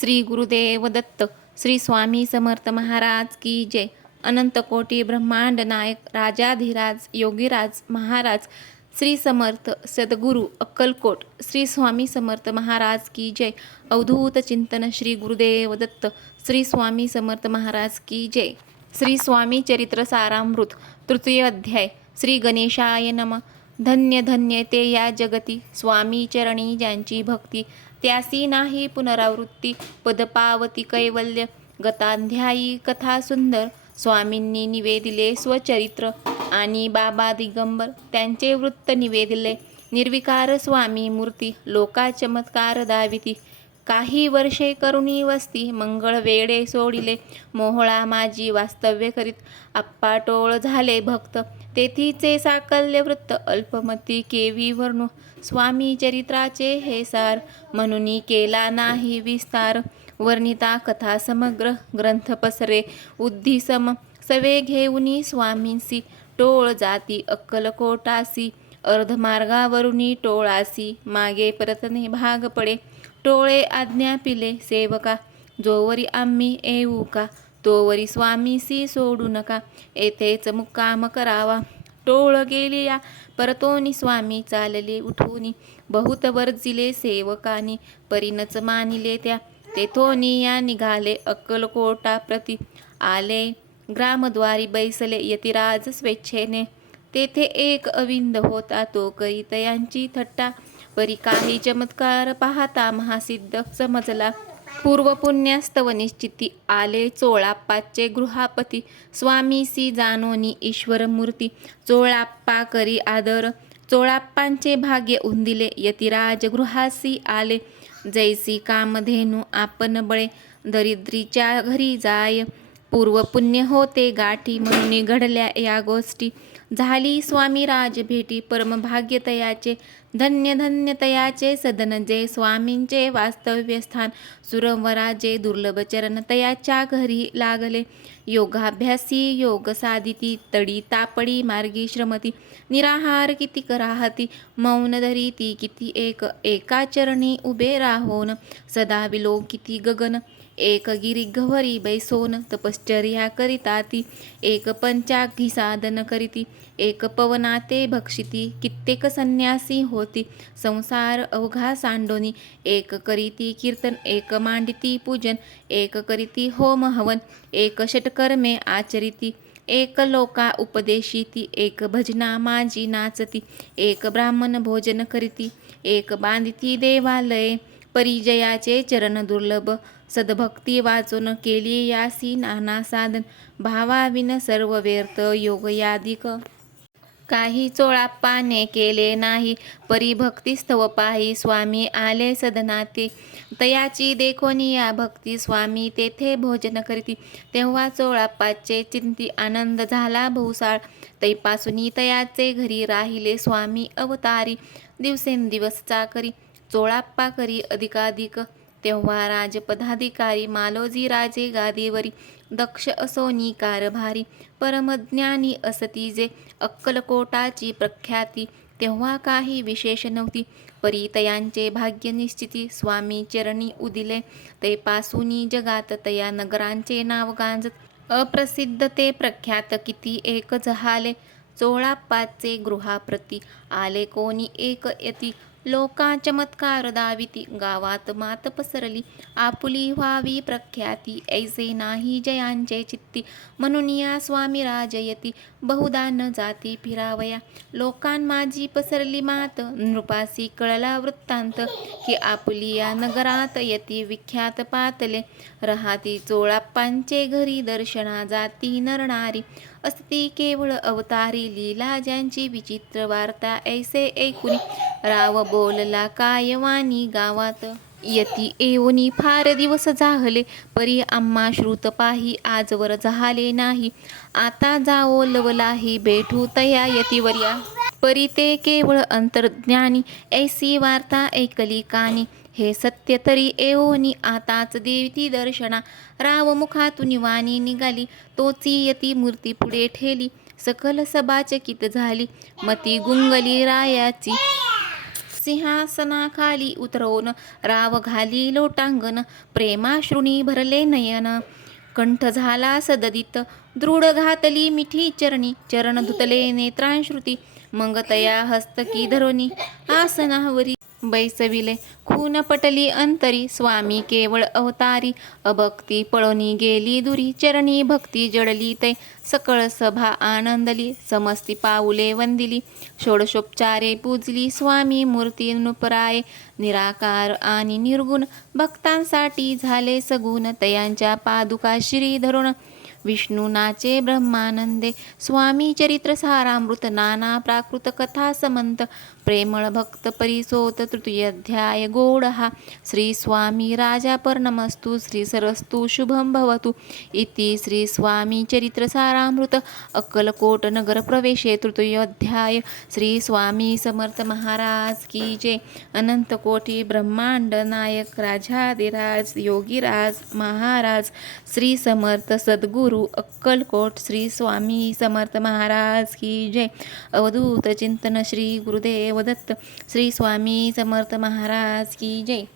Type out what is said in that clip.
श्री गुरुदेव दत्त श्री स्वामी समर्थ महाराज की जय. अनंत कोटी ब्रह्मांड नायक राजाधिराज योगीराज महाराज श्री समर्थ सद्गुरू अक्कलकोट श्री स्वामी समर्थ महाराज की जय. अवधूत चिंतन श्री गुरुदेव दत्त श्री स्वामी समर्थ महाराज की जय. श्री स्वामी चरित्र सारामृत तृतीय अध्याय श्री गणेशाय नम. धन्य धन्य ते या जगती स्वामी चरणी ज्यांची भक्ती त्यासी नाही पुनरावृत्ती पदपावती कैवल्य गताध्यायी कथा सुंदर स्वामींनी निवेदिले स्वचरित्र आणि बाबा दिगंबर त्यांचे वृत्त निवेदिले. निर्विकार स्वामी मूर्ती लोका चमत्कार दाविती. काही वर्षे करुणी वस्ती मंगळ वेडे सोडिले. मोहळा माझी वास्तव्य करीत आप्पा टोळ झाले भक्त. तेथीचे साकल्य वृत्त अल्पमती केवी वर्णू. स्वामी चरित्राचे हे सार म्हणून केला नाही विस्तार. वर्णिता कथा समग्र ग्रंथ पसरे. उद्धिसम सवे घेऊनी स्वामींसी. टोळ जाती अक्कलकोटासी अर्धमार्गावरुनी टोळासी. मागे परतने भाग पडे. टोळे आज्ञा पिले सेवका जोवरी आम्ही येऊ का? तोवरी स्वामीसी सोडू नका येथेच मुक्काम करावा. टोळ गेली या परतोनी स्वामी चालले उठूनी. बहुत वर्जिले सेवकानी परिणच मानिले त्या. तेथोनी या निघाले अक्कलकोटा प्रति. आले ग्रामद्वारी बैसले यतिराज स्वेच्छेने. तेथे एक अविंद होता तो करीत यांची थट्टा. परी काही चमत्कार पाहता महासिद्ध समजला. पूर्व पुण्यास्तव निश्चिती आले चोळाप्पाचे गृहापती स्वामीसी जानोनी ईश्वर मूर्ती. चोळाप्पा करी आदर चोळाप्पांचे भाग्य उंदिले यतिराज गृहासी आले. जैसी कामधेनू आपण बळे दरिद्रीच्या घरी जाय. पूर्व पुण्य होते गाठी म्हणून घडल्या या गोष्टी. झाली स्वामी राज भेटी परमभाग्य तयाचे धन्य धन्य तयाचे सदन जे स्वामींचे वास्तव्य स्थान सुरवराजे दुर्लभ चरण तयाच्या घरी लागले. योगाभ्यासी योग साधिती तडी तापडी मार्गी श्रमती निराहार किती कराहती मौन धरी ती किती एक एका चरणी उभे राहोन सदा विलो किती गगन एक गिरी गहरी बैसोन तपश्चर्या करिता ती एक पंचाघी साधन करीती एक पवनाते भक्षिती कित्येक संन्यासी होती संसार अवघा सांडोनी एक करीती कीर्तन एक मांडिती पूजन एक करीती होम हवन एक षटकर्मे आचरिती एक लोका उपदेशिती एक भजना माझी नाचती एक ब्राह्मण भोजन करीती एक बांधिती देवालये परिजयाचे चरण दुर्लभ. सद्भक्ती वाचून केली यासी नाना साधन. भावाविन सर्व व्यर्थ योग यादिक काही चोळाप्पाने केले नाही. परिभक्ती स्तव पाही स्वामी आले सदनाती. तयाची देखोनी या भक्ती स्वामी तेथे भोजन करीती. तेव्हा चोळाप्पाचे चिंती आनंद झाला भौसाळ. तैपासून तयाचे घरी राहिले स्वामी अवतारी. दिवसेंदिवस चाकरी. चोळाप्पा करी अधिकाधिक. तेव्हा राजपदाधिकारी मालोजी राजे गादीवरी दक्ष असोनी कारभारी परमज्ञानी असती जे अक्कलकोटाची प्रख्याती तेव्हा काही विशेष नव्हती. परितयांचे भाग्य निश्चिती स्वामी चरणी उदिले ते पासूनी जगात तया नगरांचे नाव गांजत. अप्रसिद्ध ते प्रख्यात किती एक झाले चोळाप्पाचे गृहाप्रती आले कोणी एक यती. लोका चमत्कार दाविती गावात मात पसरली. आपुली व्हावी प्रख्याती ऐसे नाही जयांचे चित्ती. म्हणून या स्वामी राजयती बहुदा न जाती फिरावया. लोकान माझी पसरली मात नृपासी कळला वृत्तांत की आपुली या नगरात यती विख्यात पातले. रहाती चोळाप्पांचे घरी दर्शना जाती नरणारी. असती केवळ अवतारी लीला ज्यांची विचित्र वार्ता ऐसे ऐकून राव बोलला कायवानी गावात यती येऊनी फार दिवस झाले परी आम्हा श्रुत पाही आजवर झाले नाही. आता जाओ लवलाही भेटू तया यतीवर्या. परी ते केवळ अंतर्ज्ञानी ऐसी वार्ता ऐकली कानी हे सत्य तरी एवोनी आताच देवती दर्शना. राव मुखातून वाणी निघाली तोची यती मूर्ती पुढे ठेली. सकल सभाचकित झाली मती गुंगली रायाची. सिंहासनाखाली उतरवून राव घाली लोटांगण प्रेमाश्रुणी भरले नयन. कंठ झाला सददित दृढ घातली मिठी चरणी. चरण धुतले नेत्रांश्रुती. मग तया हस्तकी धरोनी. आसनावरी बैसविले खून पटली अंतरी. स्वामी केवळ अवतारी. अभक्ती पळोनी गेली दुरी. चरणी भक्ती जडली ते. सकळ सभा आनंदली. समस्ती पाऊले वंदिली. षोडशोपचारे पूजली. स्वामी मूर्ती नृपराय. निराकार आणि निर्गुण. भक्तांसाठी झाले सगुण. तयांच्या पादुका श्री धरुण. विष्णुनाचे ब्रह्मानंदे स्वामी चरित्र सारामृत नाना प्राकृत कथा समंत प्रेमळ भक्त परिसोत तृतीयध्याय गोड हा श्री स्वामी राजा श्री सरस्तु शुभम भवतु. इति श्री स्वामी चरित्र सारामृत अक्कलकोट नगर प्रवेशे तृतीयोध्याय श्री स्वामी समर्थ महाराज की जय. अनंत कोटी ब्रह्मांड नायक राजाधिराज योगीराज महाराज श्री समर्थ सद्गुरु अक्कलकोट श्री स्वामी समर्थ महाराज की जय. अवधूत चिंतन श्री गुरुदेव दत्त श्री स्वामी समर्थ महाराज की जय.